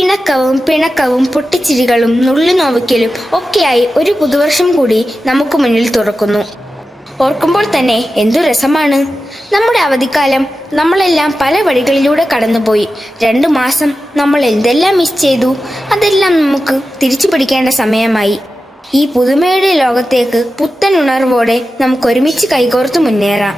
ഇണക്കവും പിണക്കവും പൊട്ടിച്ചിരികളും നുള്ളിനോവിക്കലും ഒക്കെയായി ഒരു പുതുവർഷം കൂടി നമുക്ക് മുന്നിൽ തുറക്കുന്നു. ഓർക്കുമ്പോൾ തന്നെ എന്തു രസമാണ്! നമ്മുടെ അവധിക്കാലം നമ്മളെല്ലാം പല വഴികളിലൂടെ കടന്നുപോയി. 2 മാസം നമ്മൾ എന്തെല്ലാം മിസ് ചെയ്തു. അതെല്ലാം നമുക്ക് തിരിച്ചു പിടിക്കേണ്ട സമയമായി. ഈ പുതുമയുടെ ലോകത്തേക്ക് പുത്തൻ ഉണർവോടെ നമുക്ക് ഒരുമിച്ച് കൈകോർത്ത് മുന്നേറാം.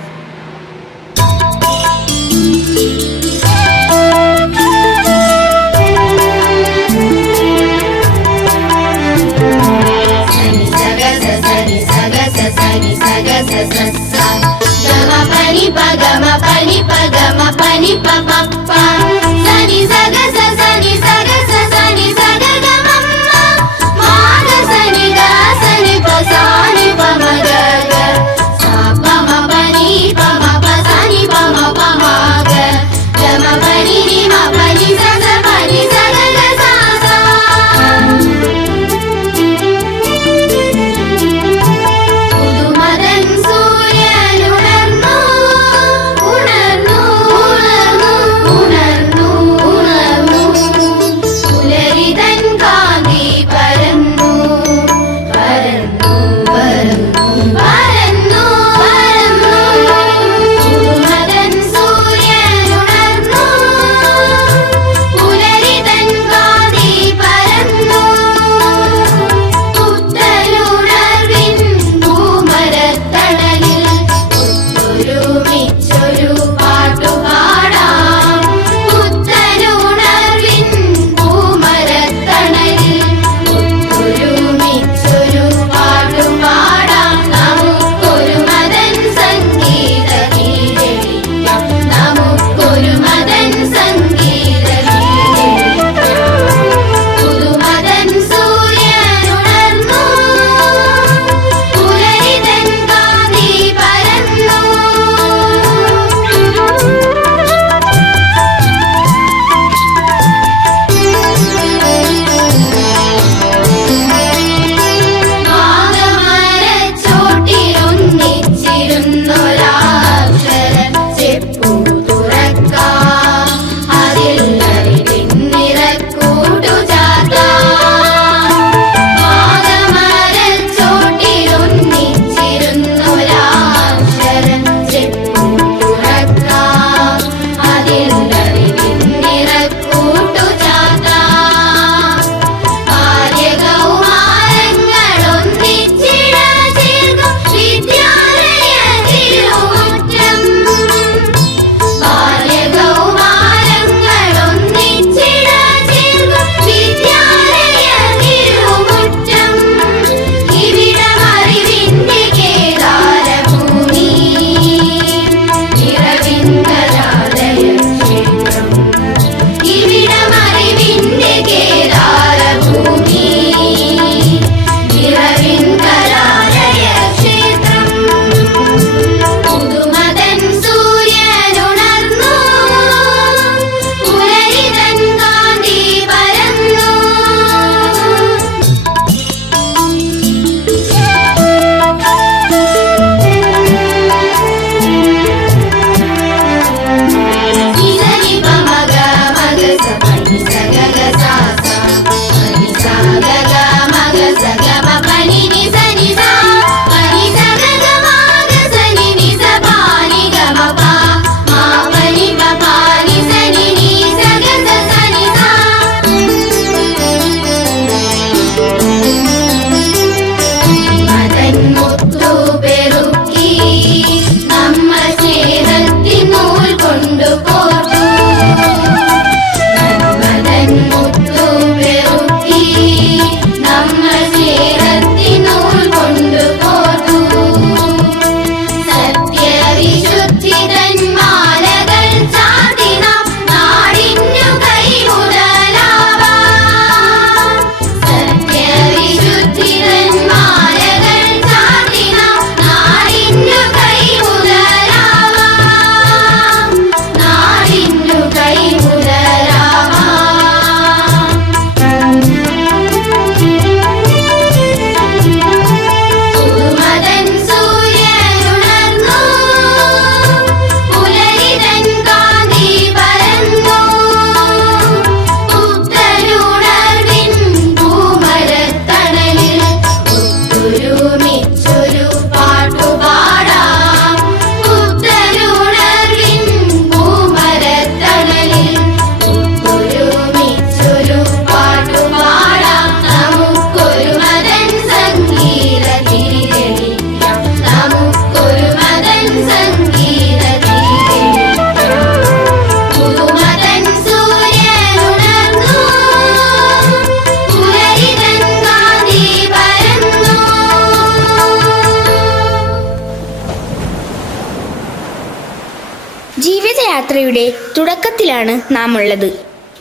ജീവിതയാത്രയുടെ തുടക്കത്തിലാണ് നാം ഉള്ളത്.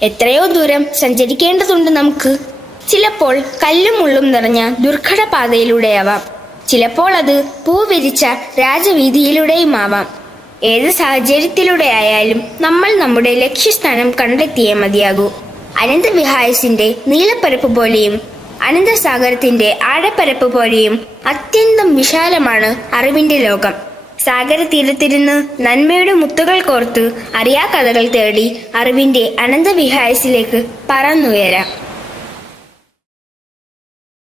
എത്രയോ ദൂരം സഞ്ചരിക്കേണ്ടതുണ്ട് നമുക്ക്. ചിലപ്പോൾ കല്ലും മുള്ളും നിറഞ്ഞ ദുർഘട പാതയിലൂടെയാവാം, ചിലപ്പോൾ അത് പൂവിരിച്ച രാജവീതിയിലൂടെയുമാവാം. ഏത് സാഹചര്യത്തിലൂടെ ആയാലും നമ്മൾ നമ്മുടെ ലക്ഷ്യസ്ഥാനം കണ്ടെത്തിയേ മതിയാകൂ. അനന്തവിഹായസിന്റെ നീലപ്പരപ്പ് പോലെയും അനന്തസാഗരത്തിന്റെ ആഴപ്പരപ്പ് പോലെയും അത്യന്തം വിശാലമാണ് അറിവിന്റെ ലോകം. സാഗരതീരത്തിരുന്ന് നന്മയുടെ മുത്തുകൾ കോർത്ത് അറിയാ കഥകൾ തേടി അറിവിന്റെ അനന്തവിഹായസിലേക്ക് പറന്നുയരാം.